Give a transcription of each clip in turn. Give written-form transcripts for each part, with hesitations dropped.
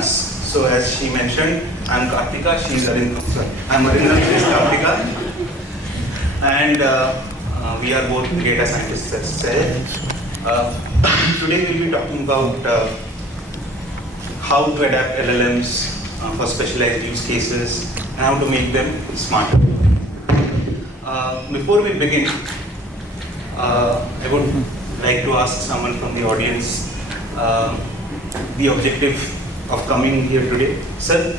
us. So as she mentioned, I'm Karthika, she's Arindam. Sorry, I'm Arindam, she's Karthika. And we are both data scientists, as said. Today we'll be talking about how to adapt LLMs for specialized use cases and how to make them smarter. Before we begin, I would like to ask someone from the audience the objective of coming here today. Sir,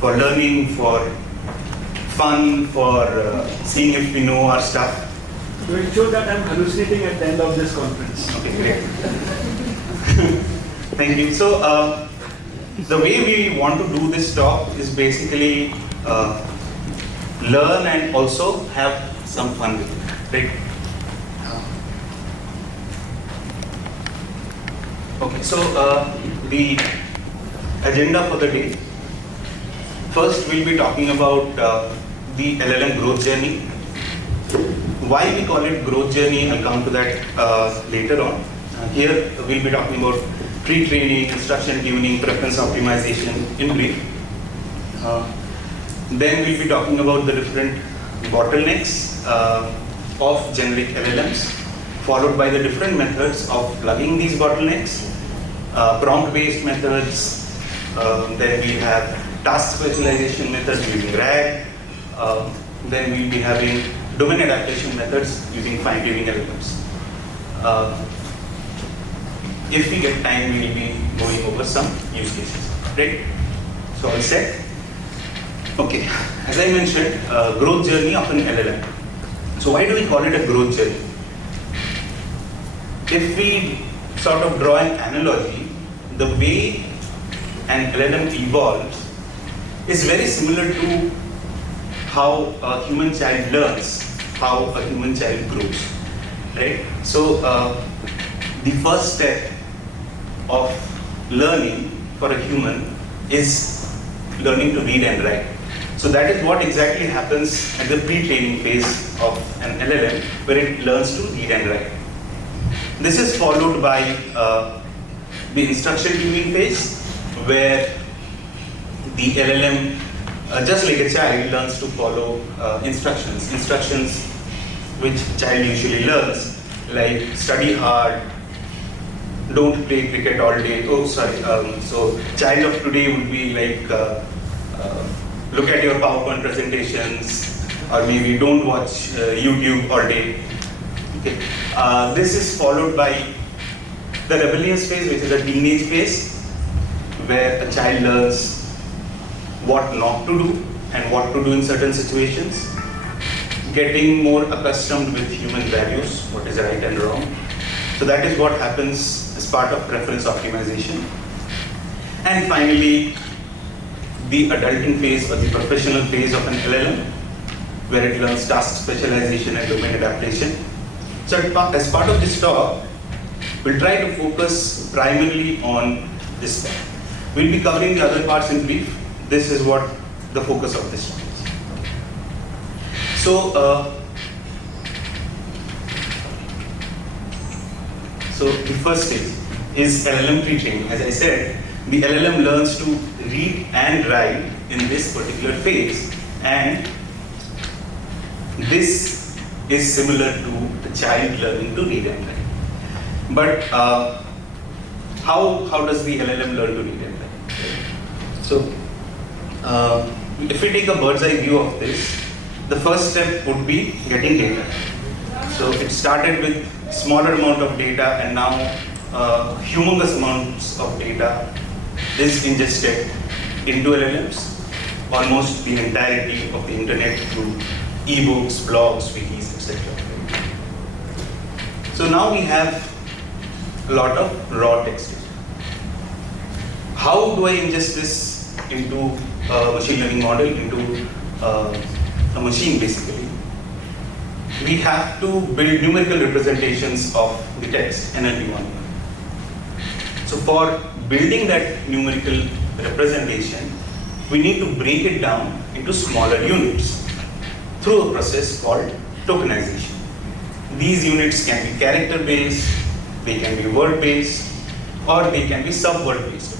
for learning, for fun, for seeing if we know our stuff. To ensure that I'm hallucinating at the end of this conference. Okay, great. Thank you. So, the way we want to do this talk is basically learn and also have some fun with it, right? Okay, so the agenda for the day. First, we'll be talking about the LLM growth journey. Why we call it growth journey, I'll come to that later on. Here, we'll be talking about pre-training, instruction tuning, preference optimization in brief. Then we'll be talking about the different bottlenecks of generic LLMs, followed by the different methods of plugging these bottlenecks, prompt-based methods, then we have task specialization methods using RAG, then we'll be having domain adaptation methods using fine-tuning LLMs. If we get time, we will be going over some use cases, right? So all set. Okay, as I mentioned, growth journey of an LLM. So why do we call it a growth journey? If we sort of draw an analogy, the way an LLM evolves is very similar to how a human child learns, how a human child grows, right? So the first step of learning for a human is learning to read and write. So that is what exactly happens at the pre-training phase of an LLM, where it learns to read and write. This is followed by the instruction tuning phase, where the LLM, just like a child, learns to follow instructions which child usually learns, like study hard, don't play cricket all day. Oh, sorry. So child of today would be like, look at your PowerPoint presentations, or maybe don't watch YouTube all day. Okay. This is followed by the rebellious phase, which is a teenage phase, where a child learns what not to do and what to do in certain situations, getting more accustomed with human values, what is right and wrong. So that is what happens as part of preference optimization. And finally, the adulting phase or the professional phase of an LLM, where it learns task specialization and domain adaptation. So as part of this talk, we'll try to focus primarily on this part. We'll be covering the other parts in brief. This is what the focus of this talk is. So the first stage is LLM pre-training. As I said, the LLM learns to read and write in this particular phase, and this is similar to the child learning to read and write. But how does the LLM learn to read and write? So if we take a bird's eye view of this, the first step would be getting data. So it started with smaller amount of data, and now humongous amounts of data is ingested into LLMs, almost the entirety of the internet through ebooks, blogs, wikis, etc. So now we have a lot of raw text. How do I ingest this into a machine learning model, into a machine basically? We have to build numerical representations of the text, NLP1. So for building that numerical representation, we need to break it down into smaller units through a process called tokenization. These units can be character-based, they can be word-based, or they can be sub-word-based.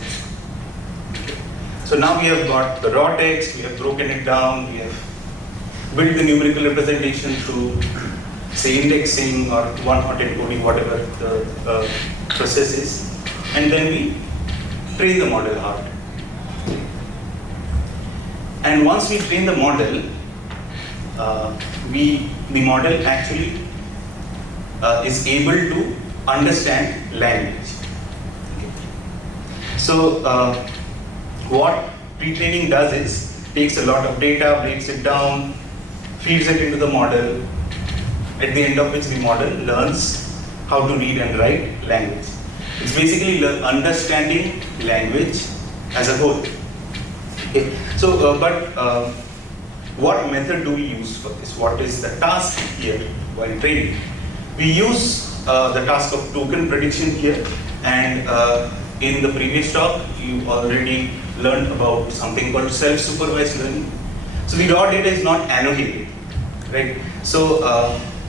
So now we have got the raw text, we have broken it down, we have built the numerical representation through, say, indexing or one-hot encoding, whatever the process is, and then we train the model out. And once we train the model, the model actually is able to understand language. Okay. So what pre-training does is takes a lot of data, breaks it down, feeds it into the model, at the end of which the model learns how to read and write language. It's basically understanding language as a whole. Okay. So, what method do we use for this? What is the task here while training? We use the task of token prediction here, and in the previous talk, you already learned about something called self-supervised learning. So the raw data is not annotated, right? So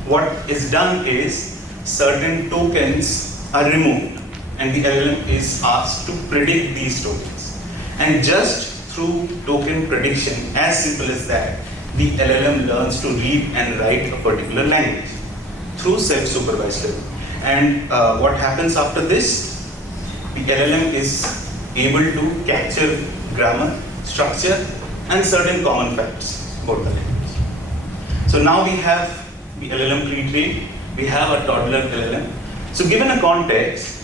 what is done is certain tokens are removed, and the LLM is asked to predict these tokens. And just through token prediction, as simple as that, the LLM learns to read and write a particular language through self-supervised learning. And what happens after this? The LLM is able to capture grammar, structure, and certain common facts about the language. So now we have the LLM pre-trained, we have a toddler LLM. So given a context,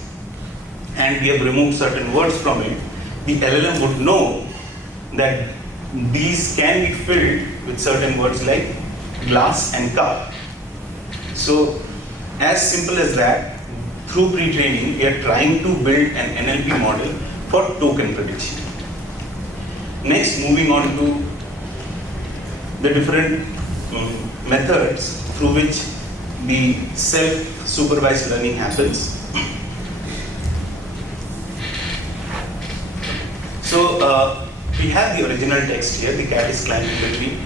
and we have removed certain words from it, the LLM would know that these can be filled with certain words like glass and cup. So as simple as that, through pre-training, we are trying to build an NLP model for token prediction. Next, moving on to the different methods through which the self-supervised learning happens. So we have the original text here, the cat is climbing the tree.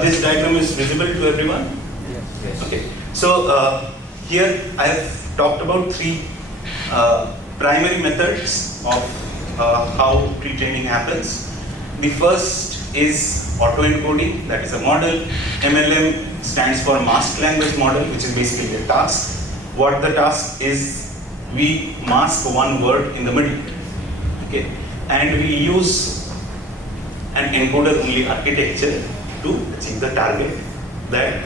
This diagram is visible to everyone? Yes. Okay. So here I have talked about three primary methods of how pre-training happens. The first is auto-encoding, that is a model. MLM stands for masked language model, which is basically a task. What the task is, we mask one word in the middle. Okay. And we use an encoder-only architecture to achieve the target, that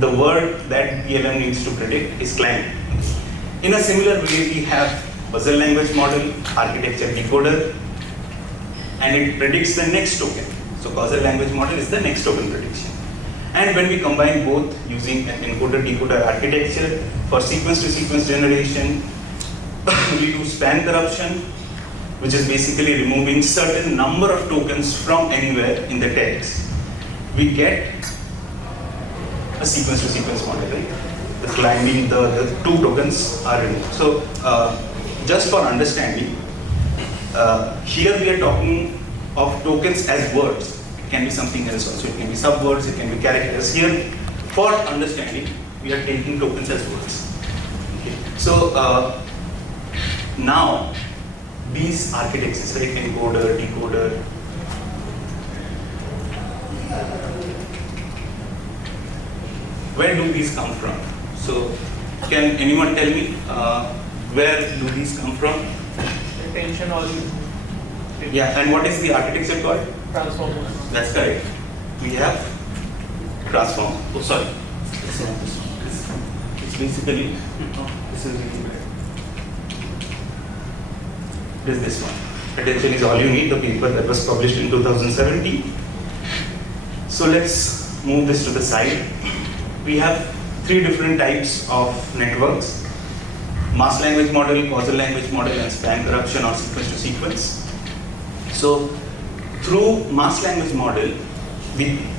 the word that the LLM needs to predict is climbing. In a similar way, we have puzzle language model, architecture decoder, and it predicts the next token. So causal language model is the next token prediction. And when we combine both using an encoder-decoder architecture for sequence-to-sequence generation, we do span corruption, which is basically removing certain number of tokens from anywhere in the text. We get a sequence-to-sequence model, right? The climbing, the two tokens are removed. So just for understanding, here we are talking of tokens as words. It can be something else also. It can be subwords, it can be characters. Here, for understanding, we are taking tokens as words. Okay. So now, these architectures, like encoder, decoder, where do these come from? So, can anyone tell me where do these come from? Attention all Yeah, and what is the architecture called? transformers. That's correct. We have transform. Oh, sorry. It's basically this one. Attention is all you need. The paper that was published in 2017. So let's move this to the side. We have three different types of networks: masked language model, causal language model, and span corruption or sequence to sequence. So through masked language model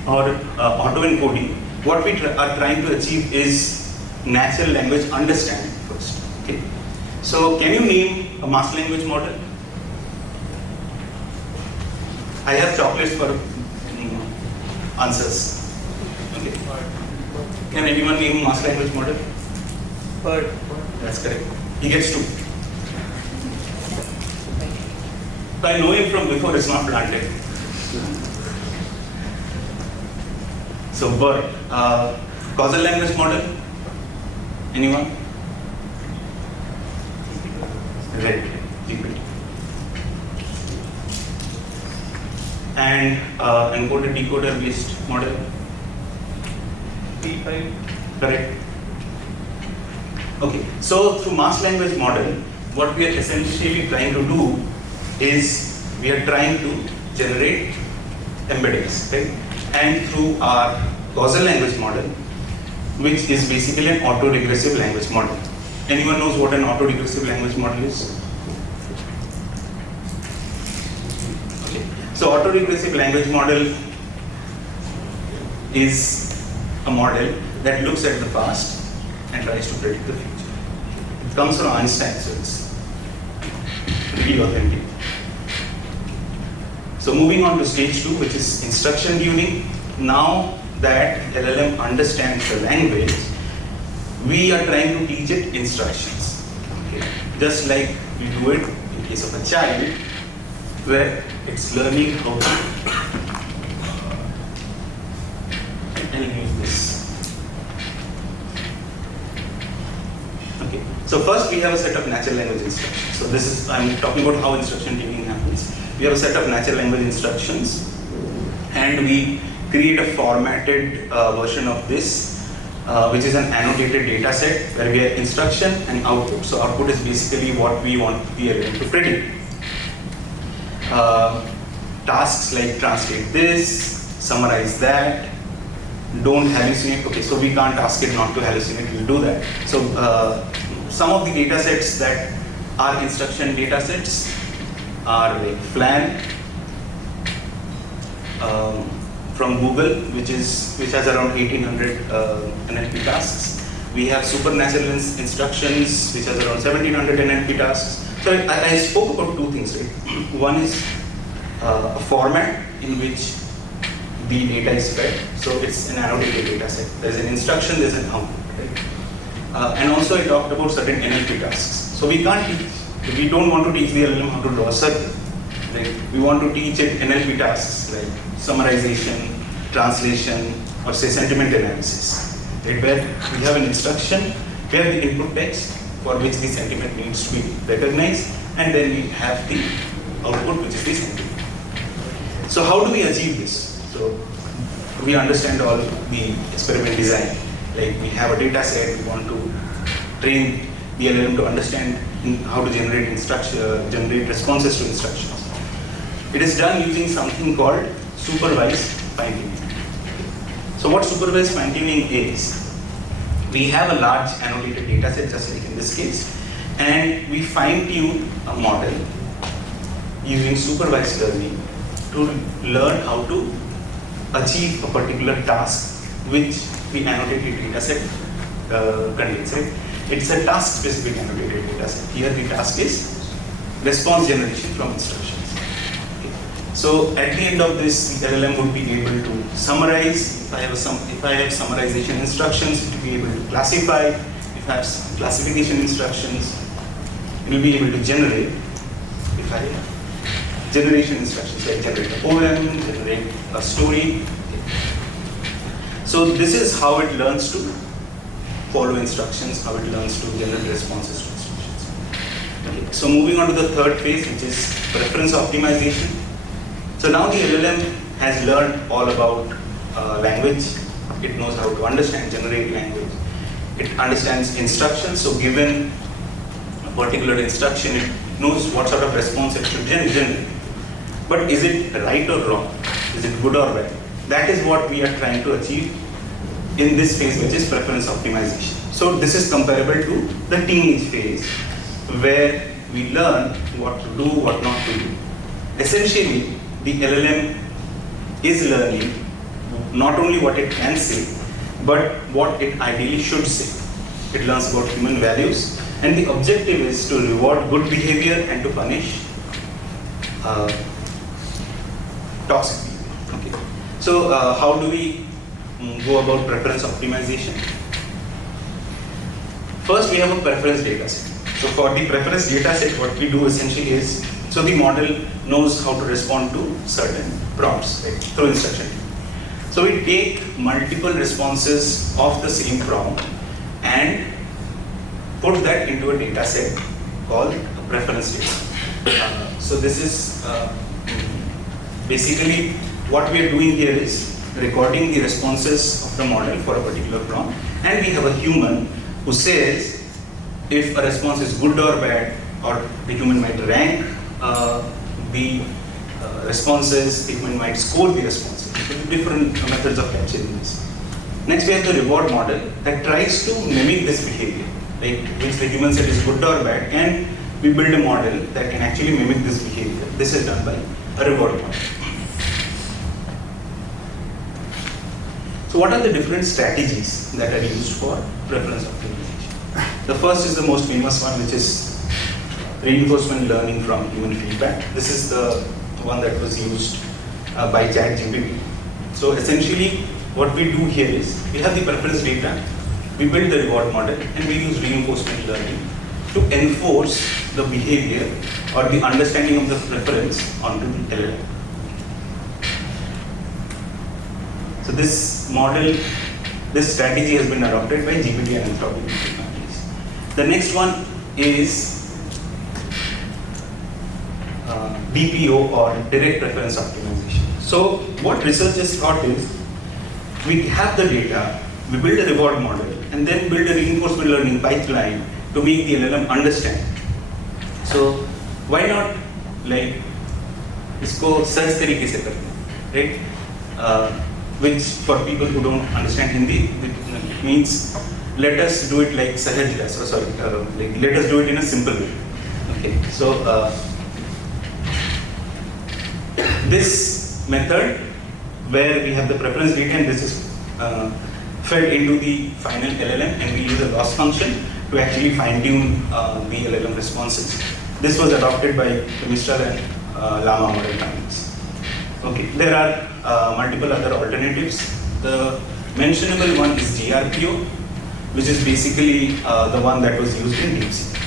or auto-encoding, what we are trying to achieve is natural language understanding first. Okay. So can you name a masked language model? I have chocolates for answers. Okay. Can anyone name masked language model? Bird. That's correct. He gets 2. So I know him from before it's not planted. So bird, causal language model. Anyone? Right, GPT. And encoder decoder based model. P5. Correct. Okay, so through mass language model, what we are essentially trying to do is we are trying to generate embeddings, right? And through our causal language model, which is basically an auto-regressive language model. Anyone knows what an auto-regressive language model is? Okay, so auto-regressive language model is a model that looks at the past and tries to predict the future. It comes from Einstein, so it's pretty authentic. So moving on to stage 2, which is instruction tuning. Now that LLM understands the language, we are trying to teach it instructions. Okay. Just like we do it in case of a child, where it's learning how to. I'll use this. Okay. So first we have a set of natural language instructions. So this is, I'm talking about how instruction tuning happens. We have a set of natural language instructions, and we create a formatted version of this, which is an annotated data set where we have instruction and output. So output is basically what we want the LLM to predict. Tasks like translate this, summarize that, don't hallucinate. Okay, so we can't ask it not to hallucinate, we'll do that. So some of the data sets that are instruction data sets are like FLAN from Google, which has around 1800 NLP tasks. We have supernatural instructions, which has around 1700 NLP tasks. So I spoke about two things, right? One is a format in which the data is fed. So it's an annotated data set. There's an instruction, there's an output, right? And also I talked about certain NLP tasks. So we don't want to teach the LLM how to draw a circle. Right? We want to teach it NLP tasks like summarization, translation, or say sentiment analysis. Right? Where we have an instruction, we have the input text for which the sentiment needs to be recognized, and then we have the output, which is the sentiment. So how do we achieve this? So we understand all the experiment design. Like we have a data set, we want to train the LLM to understand how to generate responses to instructions. It is done using something called supervised fine-tuning. So what supervised fine-tuning is, we have a large annotated data set, just like in this case, and we fine-tune a model using supervised learning to learn how to achieve a particular task which the annotated data set contains. Right? It's a task-specific annotated data set. Here the task is response generation from instructions. Okay. So at the end of this, the LLM would be able to summarize. If I have summarization instructions, it will be able to classify. If I have classification instructions, it will be able to generate. If I have generation instructions like generate a poem, generate a story. So this is how it learns to follow instructions, how it learns to generate responses to instructions. Okay. So moving on to the third phase, which is preference optimization. So now the LLM has learned all about language. It knows how to understand, generate language. It understands instructions. So given a particular instruction, it knows what sort of response it should generate. But is it right or wrong? Is it good or bad? That is what we are trying to achieve in this phase, which is preference optimization. So this is comparable to the teenage phase, where we learn what to do, what not to do. Essentially, the LLM is learning not only what it can say, but what it ideally should say. It learns about human values, and the objective is to reward good behavior and to punish toxic behavior. Okay. So how do we go about preference optimization? First, we have a preference data set. So for the preference data set, what we do essentially is So the model knows how to respond to certain prompts, right, through instruction. So we take multiple responses of the same prompt and put that into a data set called a preference data. So this is basically what we are doing here is recording the responses of the model for a particular prompt, and we have a human who says if a response is good or bad, or the human might rank the responses, the human might score the responses. So different methods of capturing this. Next we have the reward model that tries to mimic this behavior, like which the human said is good or bad, and we build a model that can actually mimic this behavior. This is done by a reward model. So what are the different strategies that are used for preference optimization? The first is the most famous one, which is reinforcement learning from human feedback. This is the one that was used by Chatterjee. So essentially what we do here is we have the preference data, we build the reward model, and we use reinforcement learning to enforce the behavior or the understanding of the preference onto the LLM. So this model, this strategy has been adopted by GPT and Anthropic technologies. The next one is DPO, or direct preference optimization. So what researchers thought is, we have the data, we build a reward model, and then build a reinforcement learning pipeline to make the LLM understand. So why not like इसको search तरीके से करते हैं, right? Which for people who don't understand Hindi, it means let us do it like Sahaj does. Like let us do it in a simple way. Okay, so this method where we have the preference data and this is fed into the final LLM, and we use a loss function to actually fine-tune the LLM responses. This was adopted by the Mistral and Llama model families. Okay, there are multiple other alternatives. The mentionable one is GRPO, which is basically the one that was used in DeepSeek.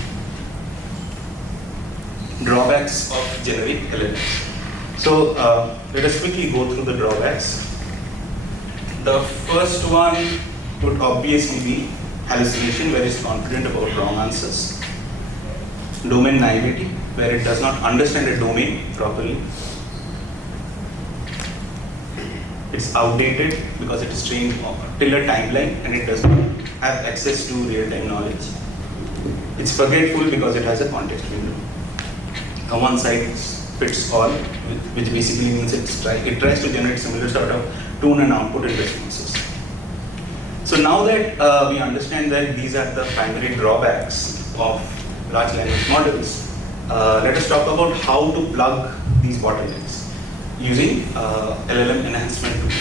Drawbacks of generic LLMs. So let us quickly go through the drawbacks. The first one would obviously be hallucination, where it's confident about wrong answers. Domain naivety, where it does not understand a domain properly. It's outdated because it is trained till a timeline and it does not have access to real-time knowledge. It's forgetful because it has a context window. A one-size-fits-all, which basically means it tries to generate similar sort of tone and output in responses. So now that we understand that these are the primary drawbacks of large language models, let us talk about how to plug these bottlenecks using LLM enhancement tools.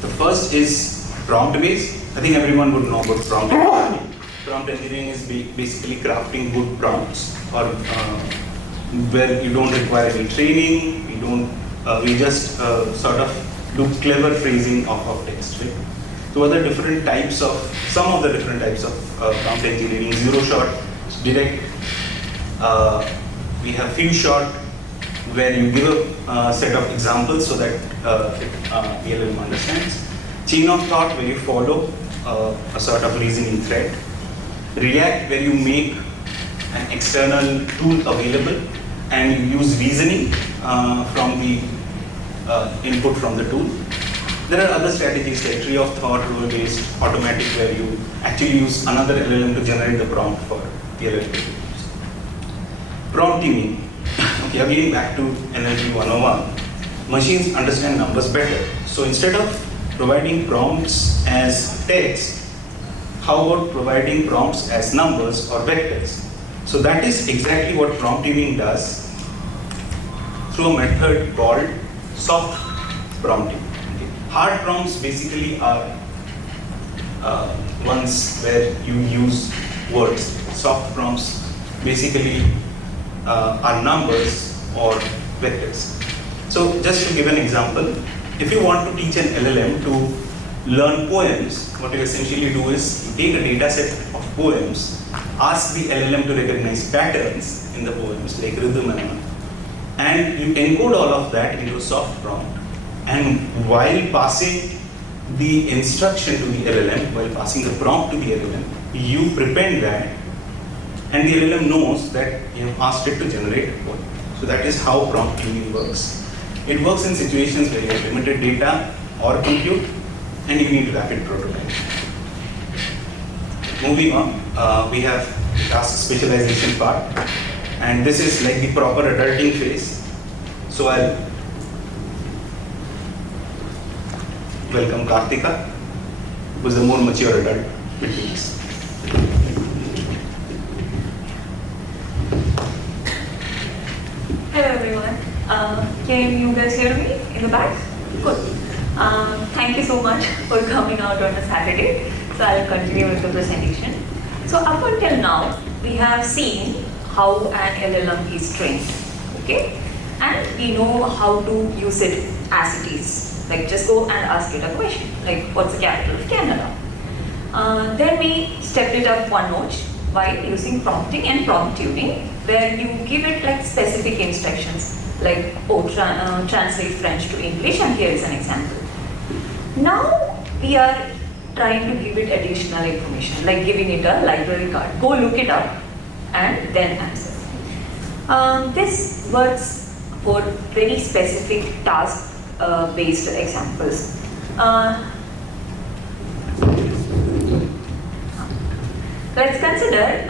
The first is prompt-based. I think everyone would know about prompt engineering. Prompt engineering is basically crafting good prompts, or where you don't require any training. We just sort of do clever phrasing of text. Right? So what are the different types of, some of the different types of prompt engineering? Zero shot, direct. We have few shot, where you give a set of examples so that the LLM understands. Chain of thought, where you follow a sort of reasoning thread. React, where you make an external tool available and you use reasoning from the input from the tool. There are other strategies like tree of thought, rule-based, automatic, where you actually use another LLM to generate the prompt for the LLM to use. Prompt tuning. Okay, again back to NLP 101. Machines understand numbers better. So instead of providing prompts as text, how about providing prompts as numbers or vectors? So that is exactly what prompt tuning does through a method called soft prompting. Okay. Hard prompts basically are ones where you use words. Soft prompts basically are numbers or vectors. So just to give an example, if you want to teach an LLM to learn poems, what you essentially do is you take a data set of poems, ask the LLM to recognize patterns in the poems like rhythm and and you encode all of that into a soft prompt, and while passing the instruction to the LLM, while passing the prompt to the LLM, you prepend that, and the LLM knows that you have asked it to generate a code. So that is how prompt tuning works. It works in situations where you have limited data or compute, and you need rapid prototype. Moving on, we have the task specialization part, and this is like the proper adulting phase. So I'll welcome Karthika, who is the more mature adult between us. Hello everyone. Can you guys hear me in the back? Good. Thank you so much for coming out on a Saturday. So I'll continue with the presentation. So up until now, we have seen how an LLM is trained, okay? And we know how to use it as it is. Like just go and ask it a question, like what's the capital of Canada? Then we stepped it up one notch by using prompting and prompt tuning, where you give it like specific instructions, like translate French to English, and here is an example. Now we are trying to give it additional information, like giving it a library card. Go look it up and then answer. This works for very specific task-based examples. Let's consider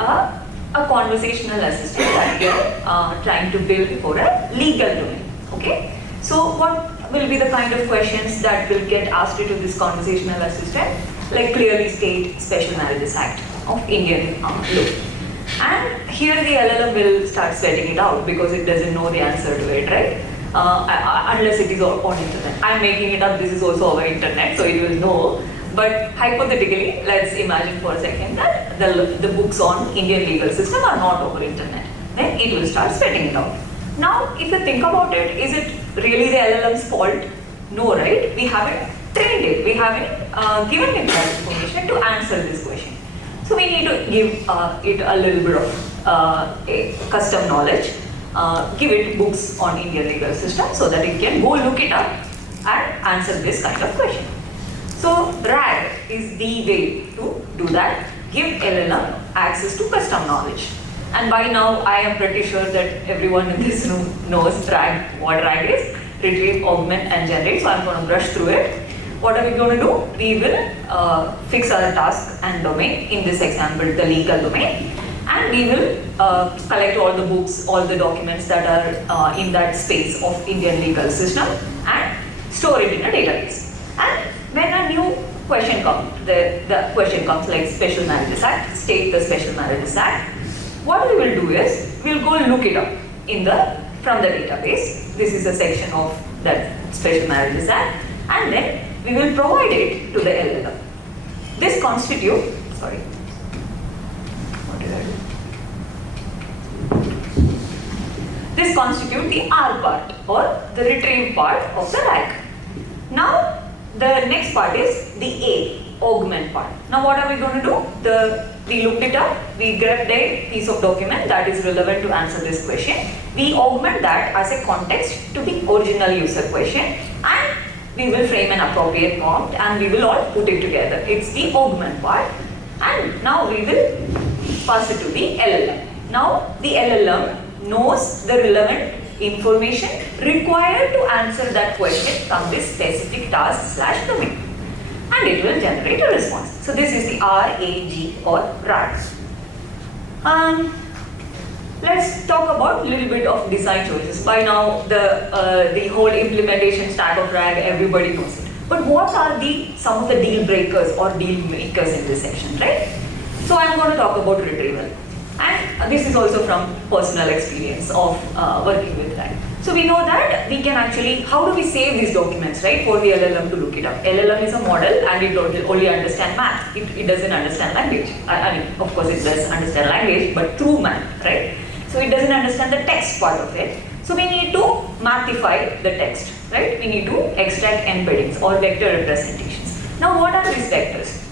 a conversational assistant that we are trying to build for a legal domain. Okay. So what will be the kind of questions that will get asked to this conversational assistant? Like clearly state Special Marriages Act of Indian law. And here the LLM will start sweating it out because it doesn't know the answer to it, right? Unless it is on internet. I'm making it up, this is also over internet, so it will know. But hypothetically, let's imagine for a second that the books on Indian legal system are not over internet. Then it will start sweating it out. Now, if you think about it, is it really the LLM's fault? No, right? We haven't trained it. We haven't given it that information to answer this question. So we need to give it a little bit of custom knowledge. Give it books on Indian legal system so that it can go look it up and answer this kind of question. So RAG is the way to do that. Give LLM access to custom knowledge. And by now, I am pretty sure that everyone in this room knows RAG, what RAG is. Retrieve, augment, and generate. So I'm going to brush through it. What are we going to do? We will fix our task and domain, in this example, the legal domain. And we will collect all the books, all the documents that are in that space of Indian legal system and store it in a database. And when a new question comes, the question comes like Special Marriages Act, state the Special Marriages Act. What we will do is, we'll go look it up from the database. This is a section of that Special Marriages Act, and then we will provide it to the LLM. This constitutes, sorry, what did I do? This constitutes the R part or the retrieve part of the RAG. Now, the next part is the A, augment part. Now what are we going to do? We looked it up, we grabbed a piece of document that is relevant to answer this question. We augment that as a context to the original user question, and we will frame an appropriate prompt and we will all put it together. It's the augment part. And now we will pass it to the LLM. Now the LLM knows the relevant information required to answer that question from this specific task/domain, and it will generate a response. So this is the RAG or RAG. Let's talk about a little bit of design choices. By now, the whole implementation stack of RAG, everybody knows it. But what are some of the deal breakers or deal makers in this section, right? So I'm going to talk about retrieval. And this is also from personal experience of working with RAG. So we know that we can actually, how do we save these documents, right, for the LLM to look it up? LLM is a model and it only understands math. It doesn't understand language. I mean, of course it does understand language, but through math, right? So it doesn't understand the text part of it. So we need to mathify the text, right? We need to extract embeddings or vector representations. Now what are these vectors?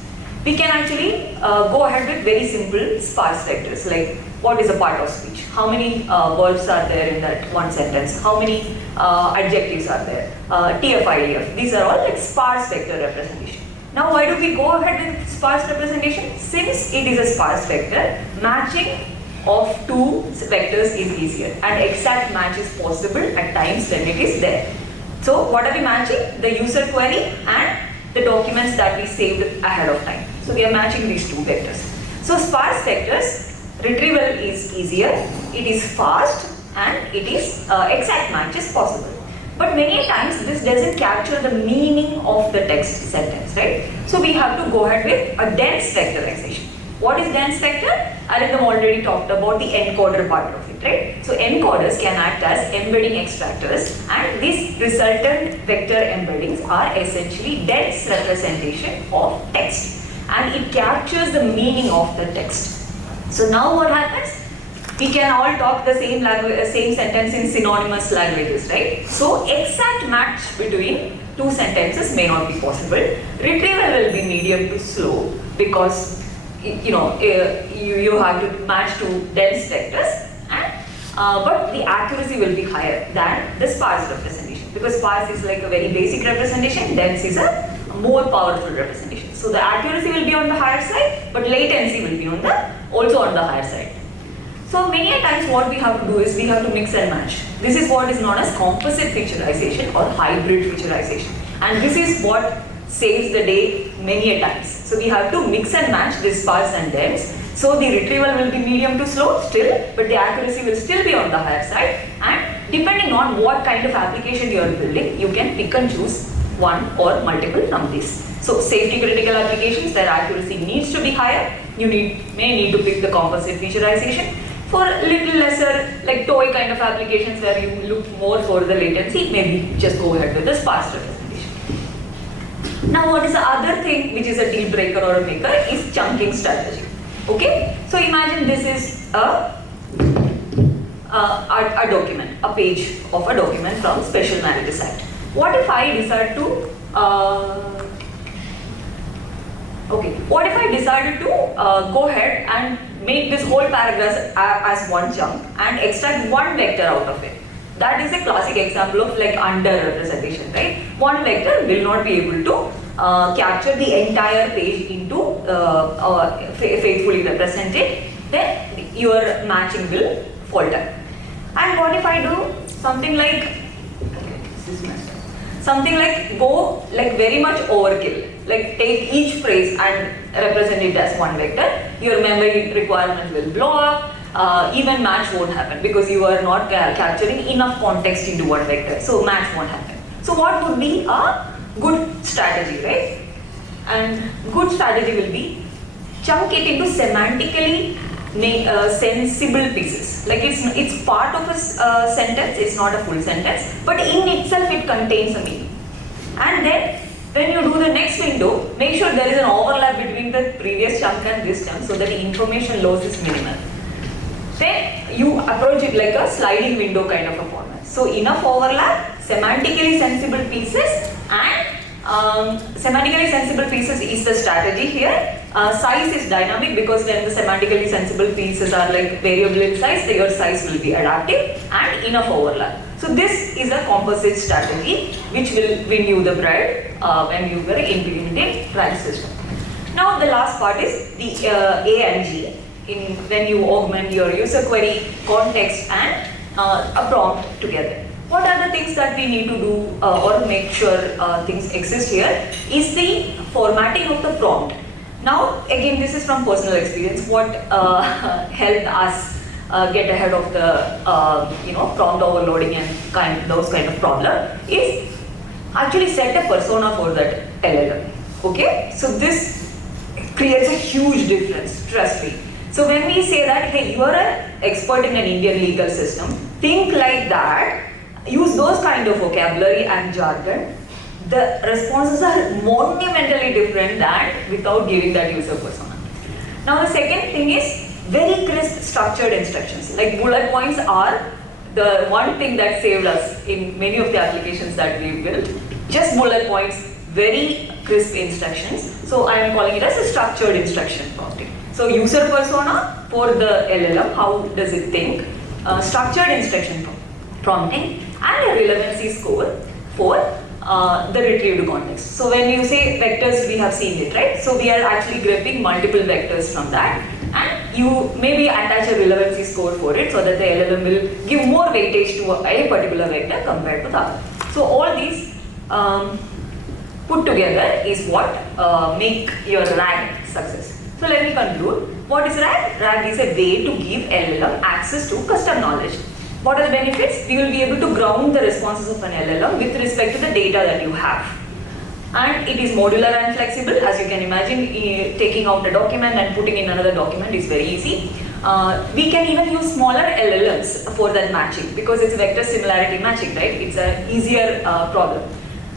We can actually go ahead with very simple sparse vectors like what is a part of speech? How many verbs are there in that one sentence? How many adjectives are there? TF, IDF. These are all like sparse vector representation. Now why do we go ahead with sparse representation? Since it is a sparse vector, matching of two vectors is easier and exact match is possible at times when it is there. So what are we matching? The user query and the documents that we saved ahead of time. So we are matching these two vectors. So sparse vectors, retrieval is easier, it is fast, and it is exact match is possible. But many times this doesn't capture the meaning of the text sentence, right? So we have to go ahead with a dense vectorization. What is dense vector? Arindam already talked about the encoder part of it, right? So encoders can act as embedding extractors, and these resultant vector embeddings are essentially dense representation of text, and it captures the meaning of the text. So now what happens? We can all talk the same language, same sentence in synonymous languages, right? So exact match between two sentences may not be possible. Retrieval will be medium to slow because you have to match two dense vectors, and but the accuracy will be higher than the sparse representation, because sparse is like a very basic representation, dense is a more powerful representation. So the accuracy will be on the higher side, but latency will be also on the higher side. So many a times what we have to do is we have to mix and match. This is what is known as composite featureization or hybrid featureization, and this is what saves the day many a times. So we have to mix and match this sparse and dense. So the retrieval will be medium to slow still, but the accuracy will still be on the higher side, and depending on what kind of application you are building, you can pick and choose one or multiple from these. So safety critical applications, their accuracy needs to be higher. You may need to pick the composite featureization. For little lesser, like toy kind of applications where you look more for the latency, maybe just go ahead with the sparse representation. Now what is the other thing which is a deal breaker or a maker is chunking strategy. Okay, so imagine this is a document, a page of a document from Special Marriages Act. What if I decide to what if I decided to go ahead and make this whole paragraph as one chunk and extract one vector out of it? That is a classic example of like under-representation, right? One vector will not be able to capture the entire page into faithfully represent it, then your matching will falter. And what if I do something like, something like go like very much overkill, like take each phrase and represent it as one vector, your memory requirement will blow up, even match won't happen because you are not capturing enough context into one vector, so match won't happen. So what would be a good strategy, right? And good strategy will be chunk it into semantically sensible pieces. Like it's part of a sentence, it's not a full sentence, but in itself it contains a meaning. And then when you do the next window, make sure there is an overlap between the previous chunk and this chunk so that the information loss is minimal. Then you approach it like a sliding window kind of a format. So enough overlap, semantically sensible pieces, and semantically sensible pieces is the strategy here. Size is dynamic because when the semantically sensible pieces are like variable in size, your size will be adaptive, and enough overlap. So this is a composite strategy which will win you the bread when you were implementing RAG system. Now the last part is the A and G. When you augment your user query, context and a prompt together. What are the things that we need to do or make sure things exist here is the formatting of the prompt. Now again, this is from personal experience. What helped us get ahead of the prompt overloading and those kind of problem is actually set a persona for that LLM. Okay, so this creates a huge difference, trust me. So when we say that, hey, you are an expert in an Indian legal system, think like that, use those kind of vocabulary and jargon, the responses are monumentally different than without giving that user persona. Now the second thing is very crisp structured instructions. Like bullet points are the one thing that saved us in many of the applications that we built. Just bullet points, very crisp instructions. So I am calling it as a structured instruction prompting. So user persona, for the LLM, how does it think, structured instruction prompting, and a relevancy score for the retrieved context. So when you say vectors, we have seen it, right? So we are actually grabbing multiple vectors from that, and you maybe attach a relevancy score for it so that the LLM will give more weightage to a particular vector compared to the other. So all these put together is what make your RAG success. So let me conclude. What is RAG? RAG is a way to give LLM access to custom knowledge. What are the benefits? We will be able to ground the responses of an LLM with respect to the data that you have. And it is modular and flexible. As you can imagine, taking out a document and putting in another document is very easy. We can even use smaller LLMs for that matching because it's vector similarity matching, right? It's an easier problem.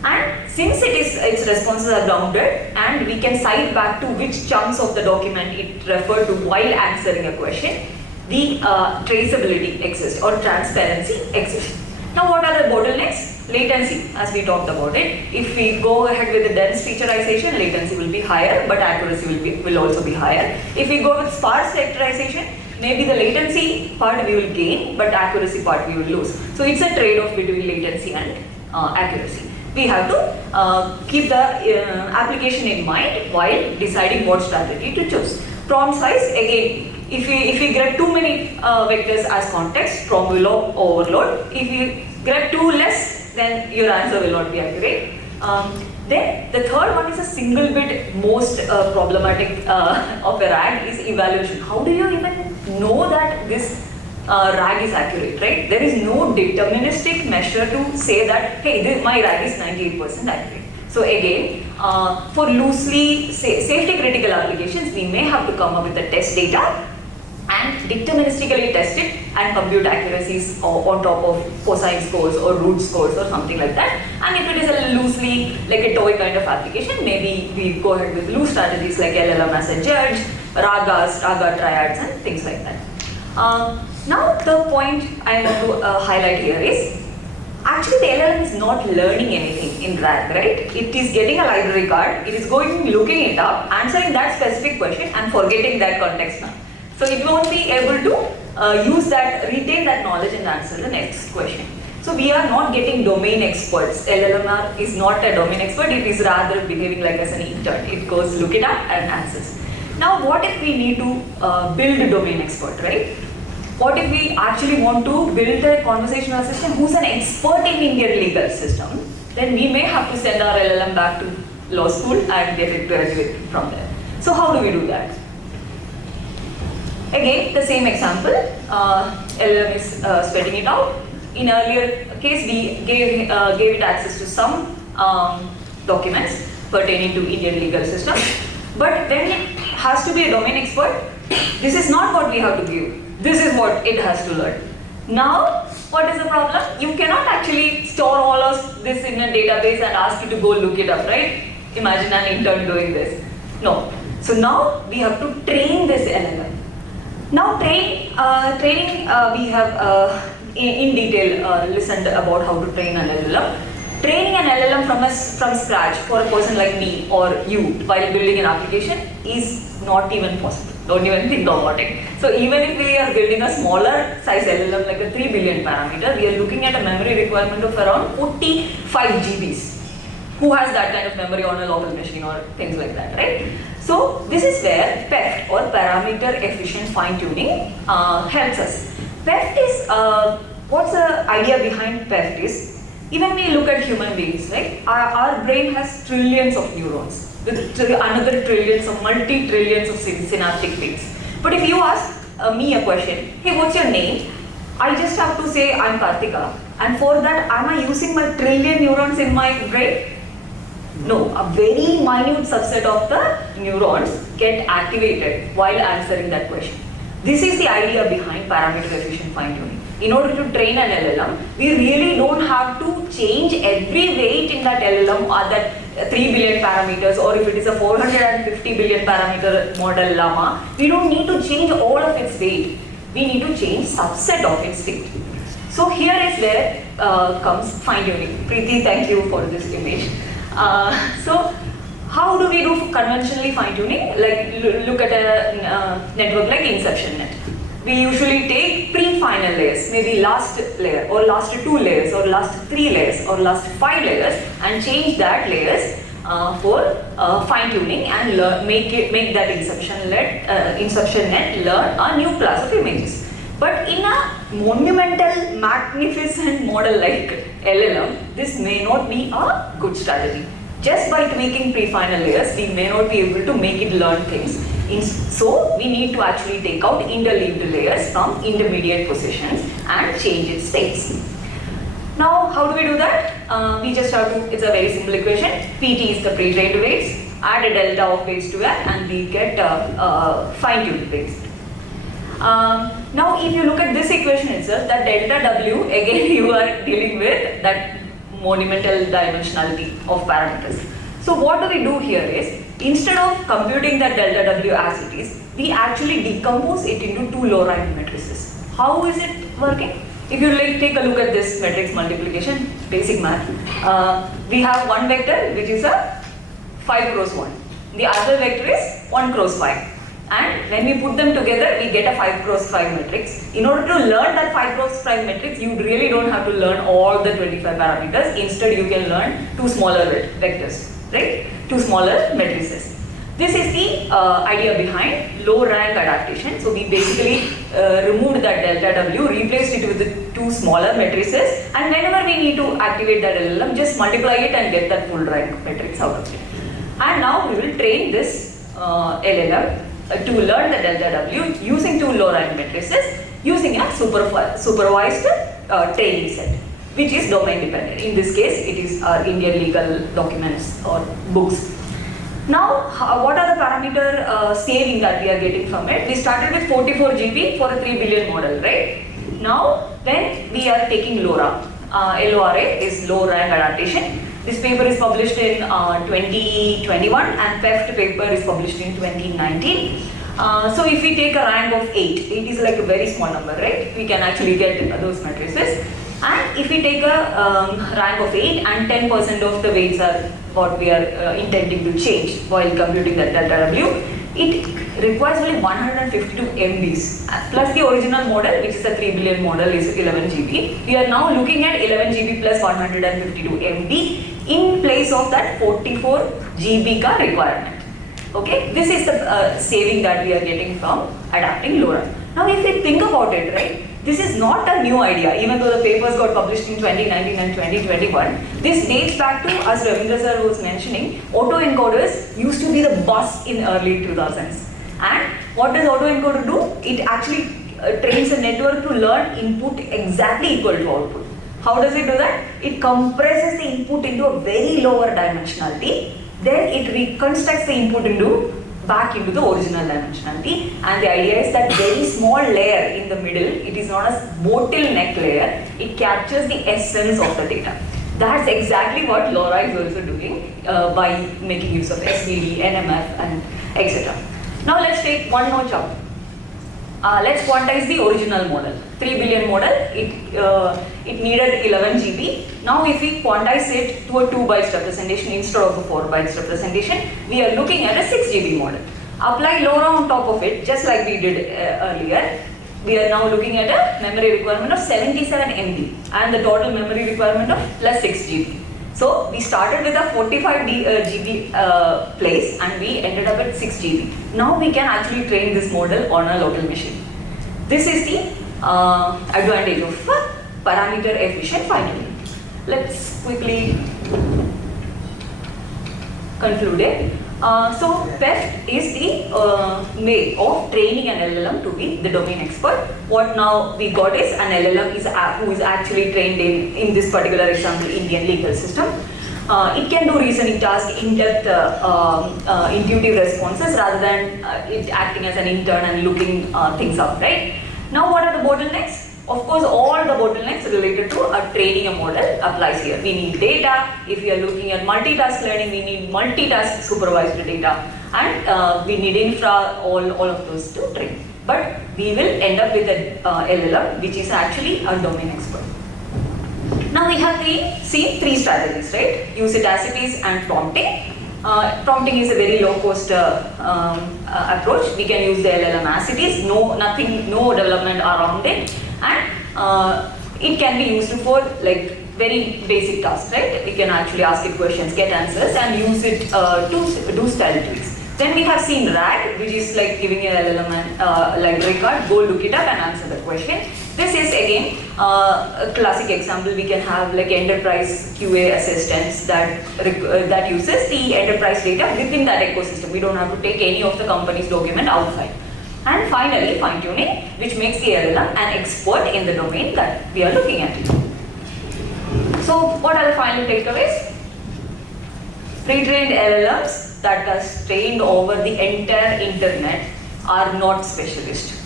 And since its responses are grounded and we can cite back to which chunks of the document it referred to while answering a question, the traceability exists or transparency exists. Now what are the bottlenecks? Latency, as we talked about it. If we go ahead with the dense featureization, latency will be higher, but accuracy will also be higher. If we go with sparse vectorization, maybe the latency part we will gain, but accuracy part we will lose. So it's a trade-off between latency and accuracy. We have to keep the application in mind while deciding what strategy to choose. Prompt size, again, if we grab too many vectors as context, prompt will overload. If you grab too less, then your answer will not be accurate. Then the third one is a single bit most problematic of a RAG is evaluation. How do you even know that this RAG is accurate, right? There is no deterministic measure to say that, hey, my RAG is 98% accurate. So again, for loosely safety critical applications, we may have to come up with the test data and deterministically test it and compute accuracies on top of cosine scores or root scores or something like that. And if it is a loosely, like a toy kind of application, maybe we go ahead with loose strategies like LLM as a judge, raga triads and things like that. Now the point I want to highlight here is, actually the LLM is not learning anything in RAG, right? It is getting a library card, it is going, looking it up, answering that specific question and forgetting that context now. So it won't be able to retain that knowledge and answer the next question. So we are not getting domain experts. LLM is not a domain expert, it is rather behaving like as an intern. It goes look it up and answers. Now what if we need to build a domain expert, right? What if we actually want to build a conversational assistant who's an expert in Indian legal system? Then we may have to send our LLM back to law school and get it graduate from there. So how do we do that? Again, the same example, LLM is sweating it out. In earlier case, we gave it access to some documents pertaining to Indian legal system. But when it has to be a domain expert, this is not what we have to give. This is what it has to learn. Now, what is the problem? You cannot actually store all of this in a database and ask you to go look it up, right? Imagine an intern doing this. No. So now we have to train this LLM. Now training, we have in detail listened about how to train an LLM. Training an LLM from scratch for a person like me or you while building an application is not even possible. Don't even think about it. So even if we are building a smaller size LLM like a 3 billion parameter, we are looking at a memory requirement of around 45 GBs. Who has that kind of memory on a local machine or things like that, right? So this is where PEFT or parameter efficient fine tuning helps us. PEFT is, what's the idea behind PEFT is, even we look at human beings, right? Our brain has trillions of neurons with another trillions of multi-trillions of synaptic peaks. But if you ask me a question, hey, what's your name? I just have to say I'm Karthika, and for that, am I using my trillion neurons in my brain? No, a very minute subset of the neurons get activated while answering that question. This is the idea behind parameter efficient fine tuning. In order to train an LLM, we really don't have to change every weight in that LLM or that 3 billion parameters, or if it is a 450 billion parameter model llama, we don't need to change all of its weight. We need to change subset of its weight. So here is where comes fine tuning. Preeti, thank you for this image. So How do we do conventionally fine tuning? Like look at a network like inception net. We usually take pre-final layers, maybe last layer or last 2 layers or last 3 layers or last 5 layers and change that layers for fine tuning and make that inception net learn a new class of images. But in a monumental, magnificent model like LLM, this may not be a good strategy. Just by tweaking pre-final layers, we may not be able to make it learn things. So we need to actually take out interleaved layers from intermediate positions and change its states. Now, how do we do that? We just have to, it's a very simple equation. PT is the pre-trained weights, add a delta of weights to that, and we get fine-tuned weights. Now, if you look at this equation itself, that delta W, again you are dealing with that monumental dimensionality of parameters. So what do we do here is, instead of computing that delta W as it is, we actually decompose it into 2 low rank matrices. How is it working? If you take a look at this matrix multiplication, basic math, we have one vector which is a 5 cross 1. The other vector is 1 cross 5. And when we put them together, we get a 5 cross 5 matrix. In order to learn that 5 cross 5 matrix, you really don't have to learn all the 25 parameters. Instead, you can learn 2 smaller vectors, right? 2 smaller matrices. This is the idea behind low rank adaptation. So we basically removed that delta W, replaced it with the 2 smaller matrices, and whenever we need to activate that LLM, just multiply it and get that full rank matrix out of it. And now we will train this LLM to learn the delta W using 2 low rank matrices using a supervised training set, which is domain dependent. In this case, it is our Indian legal documents or books. Now, what are the parameter saving that we are getting from it? We started with 44 GB for a 3 billion model, right? Now, when we are taking LoRa, LoRa is low rank adaptation. This paper is published in 2021 and PEFT paper is published in 2019. So if we take a rank of 8 is like a very small number, right? We can actually get those matrices. And if we take a rank of 8 and 10% of the weights are what we are intending to change while computing that delta W, it requires only 152 MBs plus the original model, which is a 3 billion model, is 11 GB. We are now looking at 11 GB plus 152 MB in place of that 44 GB ka requirement. Okay, this is the saving that we are getting from adapting LoRa. Now, if we think about it, right, this is not a new idea, even though the papers got published in 2019 and 2021. This dates back to, as Ravindra sir was mentioning, autoencoders used to be the buzz in early 2000s. And what does autoencoder do? It actually trains a network to learn input exactly equal to output. How does it do that? It compresses the input into a very lower dimensionality, then it reconstructs the input back into the original dimensionality, and the idea is that very small layer in the middle, it is known as bottleneck layer, it captures the essence of the data. That's exactly what LoRa is also doing by making use of SVD, NMF and etc. Now let's take one notch up. Let's quantize the original model. 3 billion model, it needed 11 GB. Now if we quantize it to a 2 bytes representation instead of a 4 bytes representation, we are looking at a 6 GB model. Apply LoRa on top of it, just like we did earlier. We are now looking at a memory requirement of 77 MB and the total memory requirement of plus 6 GB. So we started with a 45 GB place and we ended up at 6 GB. Now we can actually train this model on a local machine. This is the advantage of parameter efficient fine-tuning. Let's quickly conclude it. So PEFT is the way of training an LLM to be the domain expert. What now we got is an LLM who is actually trained in this particular example, Indian legal system. It can do reasoning tasks, in-depth intuitive responses rather than it acting as an intern and looking things up, right? Now what are the bottlenecks? Of course, all the bottlenecks related to training a model applies here. We need data. If we are looking at multitask learning, we need multitask supervised data, and we need infra, all of those to train. But we will end up with a LLM, which is actually a domain expert. Now we have seen 3 strategies, right? Use it as it is and prompting. Prompting is a very low cost approach. We can use the LLM as it is, no development around it, and it can be used for like very basic tasks, right? We can actually ask it questions, get answers, and use it to do style tweaks. Then we have seen RAG, which is like giving an LLM and library card, go look it up and answer the question. This is again a classic example. We can have like enterprise QA assistants that uses the enterprise data within that ecosystem. We don't have to take any of the company's document outside. And finally, fine tuning, which makes the LLM an expert in the domain that we are looking at. So what are the final takeaways? Pre-trained LLMs that are trained over the entire internet are not specialists.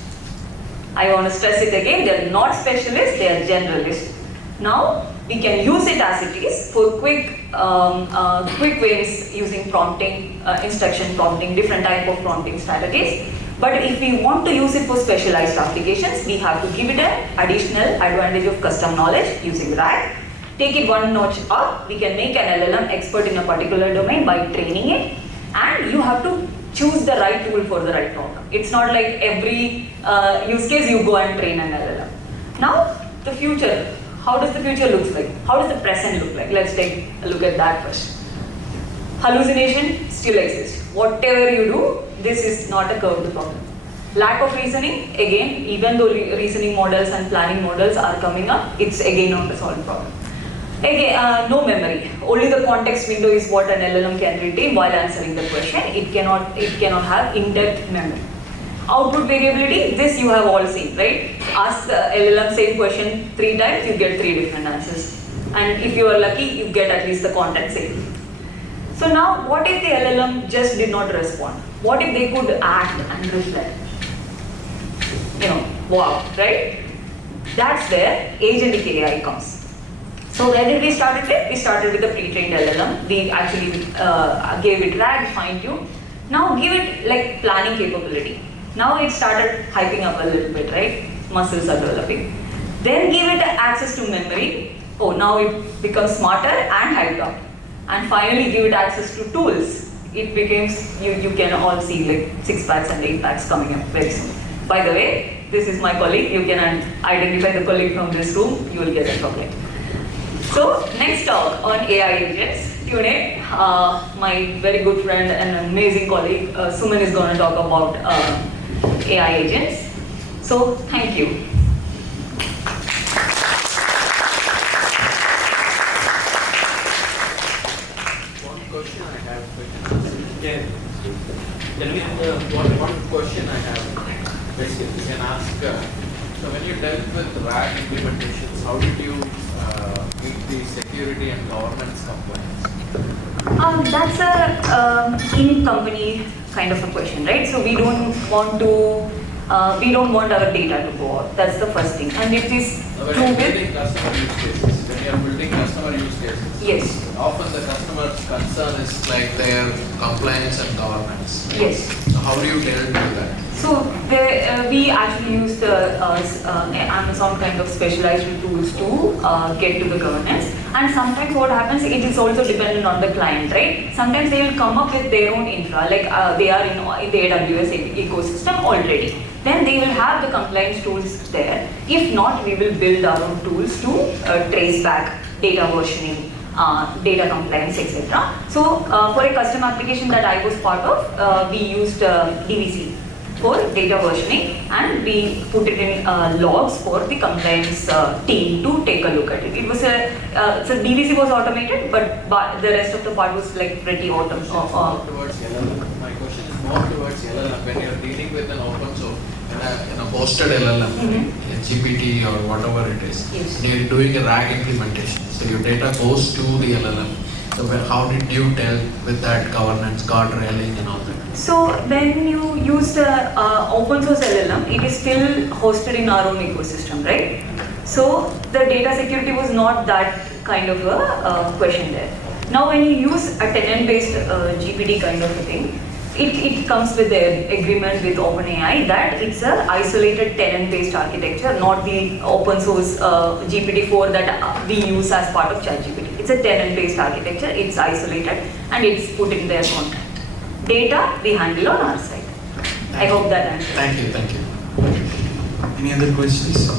I want to stress it again, they are not specialists, they are generalists. Now, we can use it as it is for quick ways using prompting, instruction prompting, different type of prompting strategies. But if we want to use it for specialized applications, we have to give it an additional advantage of custom knowledge using RAG. Take it one notch up, we can make an LLM expert in a particular domain by training it, and you have to choose the right tool for the right problem. It's not like every use case you go and train an LLM. Now, the future. How does the future look like? How does the present look like? Let's take a look at that first. Hallucination still exists. Whatever you do, this is not a curved problem. Lack of reasoning, again, even though reasoning models and planning models are coming up, it's again not a solved problem. Again, no memory. Only the context window is what an LLM can retain while answering the question. It cannot have in-depth memory. Output variability, this you have all seen, right? Ask the LLM same question 3 times, you get 3 different answers. And if you are lucky, you get at least the content same. So now, what if the LLM just did not respond? What if they could act and reflect? Wow, right? That's where agentic AI comes. So where did we start it with? We started with the pre-trained LLM. We actually gave it RAG, fine-tune. Now give it like planning capability. Now it started hyping up a little bit, right? Muscles are developing. Then give it access to memory. Oh, now it becomes smarter and hyped up. And finally give it access to tools. It becomes, you can all see like 6-packs and 8-packs coming up very soon. By the way, this is my colleague. You can identify the colleague from this room. You will get a chocolate. So next talk on AI agents. Tune in. My very good friend and amazing colleague Suman is going to talk about AI agents. So thank you. One question I have. One question I have. Basically, you can ask. So when you dealt with RAG implementations, how did you meet the security and governance compliance? That's a in-company kind of a question, right? So we don't want our data to go out. That's the first thing. And it is When true you're with building customer use cases, yes. often the customer concern is like their compliance and governance. Yes. So how do you deal with that? So we actually use the Amazon kind of specialized tools to get to the governance. And sometimes what happens, it is also dependent on the client, right? Sometimes they will come up with their own infra, like they are in the AWS ecosystem already. Then they will have the compliance tools there. If not, we will build our own tools to trace back data versioning, data compliance, etc. So for a custom application that I was part of, we used DVC for data versioning, and we put it in logs for the compliance team to take a look at it. It was so DVC was automated, but the rest of the part was like pretty Towards LLM. My question is more towards LLM. When you're dealing with an open source, in a hosted LLM, a GPT or whatever it is, Yes. and you're doing a RAG implementation. So your data goes to the LLM. So how did you deal with that governance, guardrailing and all that? So when you use the open source LLM, it is still hosted in our own ecosystem, right? So the data security was not that kind of a question there. Now when you use a tenant-based GPT kind of a thing, it comes with the agreement with OpenAI that it's an isolated tenant-based architecture, not the open source GPT-4 that we use as part of ChatGPT. It's It's a tenant-based architecture, it's isolated, and it's put in their contract. Data, we handle on our side. I hope that answers. Thank you. Any other questions?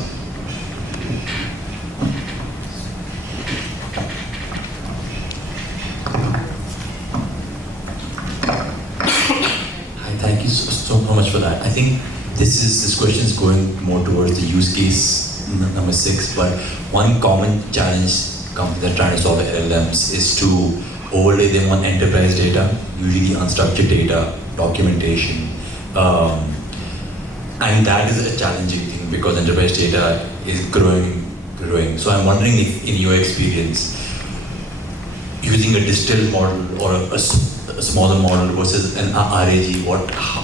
Thank you so much for that. I think this question is going more towards the use case number 6, but one common challenge companies that are trying to solve LLMs is to overlay them on enterprise data, usually unstructured data, documentation, and that is a challenging thing because enterprise data is growing. So I'm wondering if, in your experience, using a distilled model or a smaller model versus an RAG,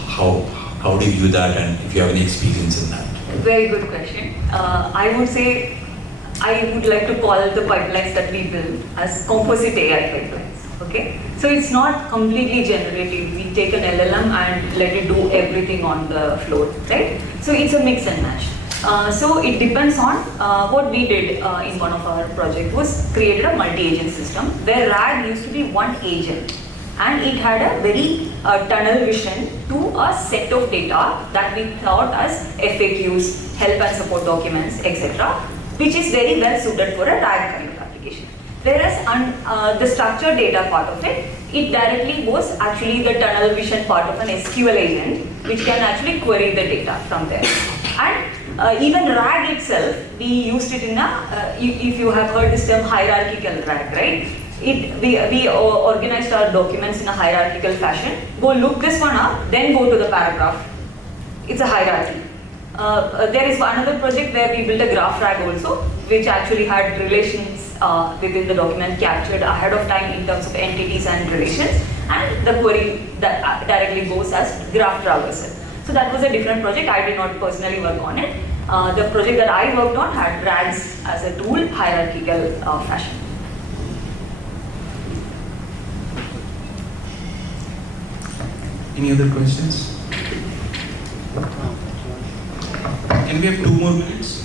how do you view that, and if you have any experience in that? Very good question. I would say I would like to call the pipelines that we build as composite AI pipelines. Okay, so it's not completely generative. We take an LLM and let it do everything on the floor, right? So it's a mix and match. So it depends on what we did in one of our projects was created a multi-agent system where RAG used to be one agent, and it had a very tunnel vision to a set of data that we thought as FAQs, help and support documents, etc., which is very well suited for a RAG kind of application. Whereas the structured data part of it, it directly was actually the tunnel vision part of an SQL agent, which can actually query the data from there. And even RAG itself, we used it in a, if you have heard this term hierarchical RAG, right? We organized our documents in a hierarchical fashion. Go look this one up, then go to the paragraph. It's a hierarchy. There is another project where we built a graph RAG also, which actually had relations within the document captured ahead of time in terms of entities and relations, and the query that directly goes as graph traversal. So that was a different project. I did not personally work on it. The project that I worked on had RAGs as a tool, hierarchical fashion. Any other questions? Can we have 2 more minutes?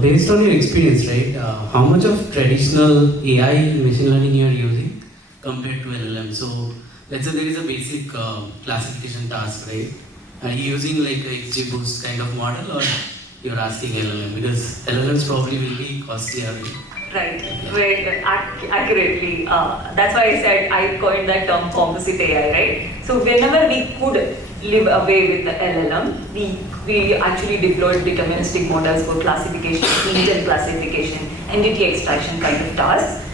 Based on your experience, right, how much of traditional AI machine learning you are using compared to LLM? So let's say there is a basic classification task, right? Are you using like a XGBoost kind of model, or you're asking LLM? Because LLMs probably will be costlier. Right, very good. Accurately. That's why I said I coined that term composite AI, right? So whenever we could live away with the LLM, we actually deployed deterministic models for classification, intent classification, entity extraction kind of tasks.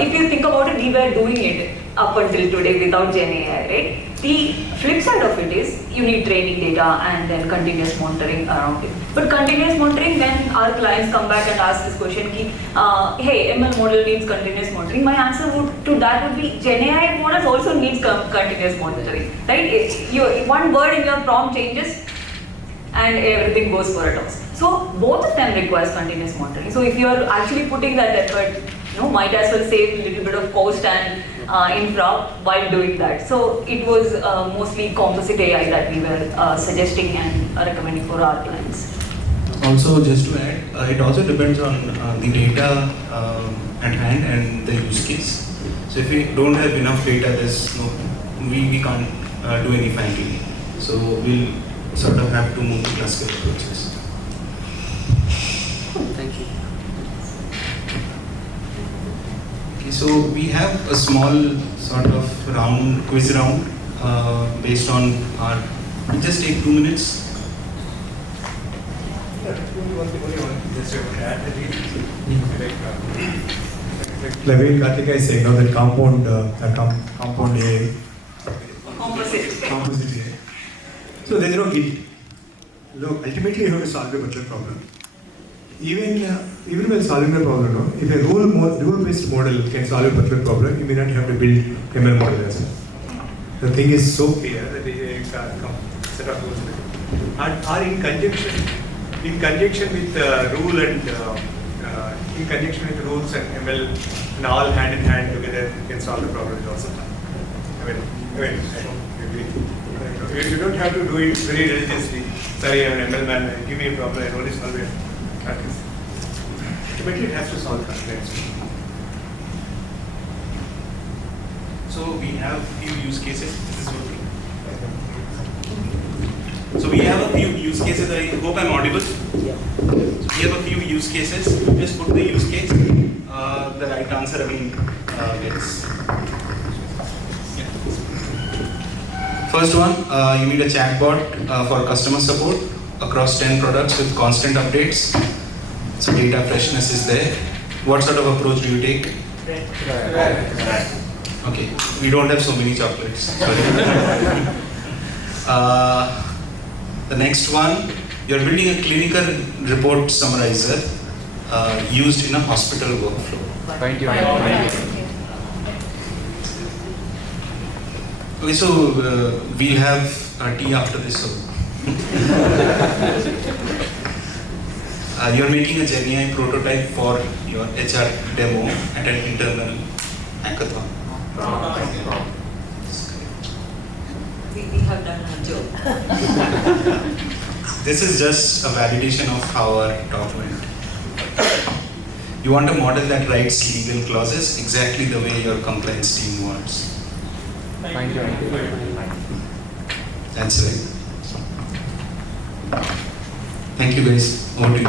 If you think about it, we were doing it up until today without Gen AI, right? The flip side of it is you need training data and then continuous monitoring around it. But continuous monitoring, when our clients come back and ask this question, hey, ML model needs continuous monitoring, my answer to that would be Gen AI models also needs continuous monitoring, right? One word in your prompt changes and everything goes for a toss. So both of them requires continuous monitoring. So if you are actually putting that effort, might as well save a little bit of cost and infra while doing that. So it was mostly composite AI that we were suggesting and recommending for our clients. Also, just to add, it also depends on the data at hand and the use case. So if we don't have enough data, we can't do any fine tuning. So we'll sort of have to move to classical approaches. Thank you. So we have a small sort of quiz round based on our, we'll just take 2 minutes. Like Karthika is saying, that compound AI, composite AI. So there is no guilt. Look, ultimately you have to solve a particular problem. Even when solving the problem, if a rule-based model can solve a particular problem, you may not have to build ML model as well. The thing is so clear that a set of rules are in conjunction with rule and in conjunction with rules and ML, and all hand in hand together can solve the problem also. You don't have to do it very religiously. Sorry, I'm an ML man. Give me a problem. I only solve it. ultimately it has to solve constraints. So we have few use cases. This is working. So we have a few use cases. I hope I'm audible. Yeah. We have a few use cases. Just put the use case. The right answer, gets. First one, you need a chatbot for customer support across 10 products with constant updates. So data freshness is there. What sort of approach do you take? Okay, we don't have so many chocolates. Sorry. The next one, you're building a clinical report summarizer used in a hospital workflow. Okay, so we'll have tea after this. So. You're making a GenAI prototype for your HR demo at an internal hackathon. We have done a joke. This is just a validation of how our talk went. You want a model that writes legal clauses exactly the way your compliance team wants. That's right. Thank you guys. Over to you.